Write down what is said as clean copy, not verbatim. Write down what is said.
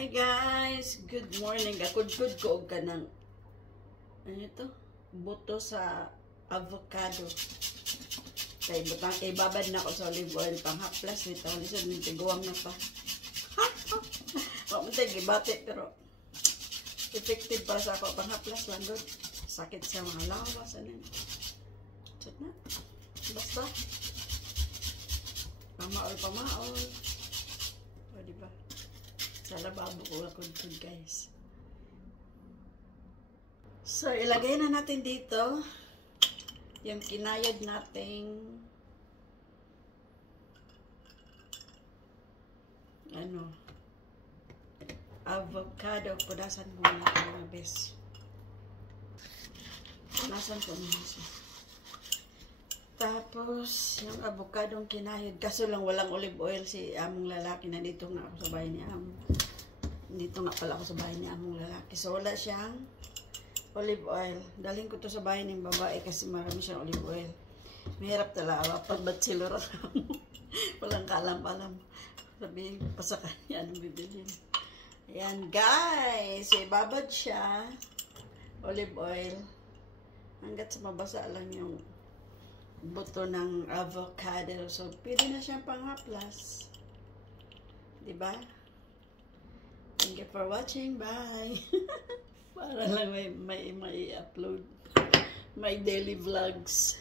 Hi guys! Good morning. Gakudkud ko og kanang ano ito? Buto sa avocado. Kay butang ibabad na ko sa olive oil pang haplas nito. Lisod ni tiguang na pa. Wa man tay gibati pero effective para sa ako pang haplas lang gud. Sakit sa mga lawas ano. Chat na. Basta pamaol. O diba? Sa lababo ko akudkud guys. So, ilagay na natin dito yung kinayod nating avocado. Punasan ko muna mga bes. Punasan ko muna siya. Tapos, yung avocadong kinayod. Kaso lang walang olive oil si among lalaki. Nandito nga ako sa bahay ni among. Dito nga pala ako sa bahay ni among lalaki. So, wala siyang olive oil. Dalhin ko to sa bahay ng babae kasi marami siyang olive oil. Mahirap talaga. Pag bachelor ako. Walang kalam-alam. Sabihin pa sa kanya anong bibilin. Ayan guys. So, ibabad siya. Olive oil. Hanggat sa mabasa lang yung buto ng avocado. So, pwede na siyang panghaplas. Diba? Thank you for watching. Bye! Para lang may upload my daily vlogs.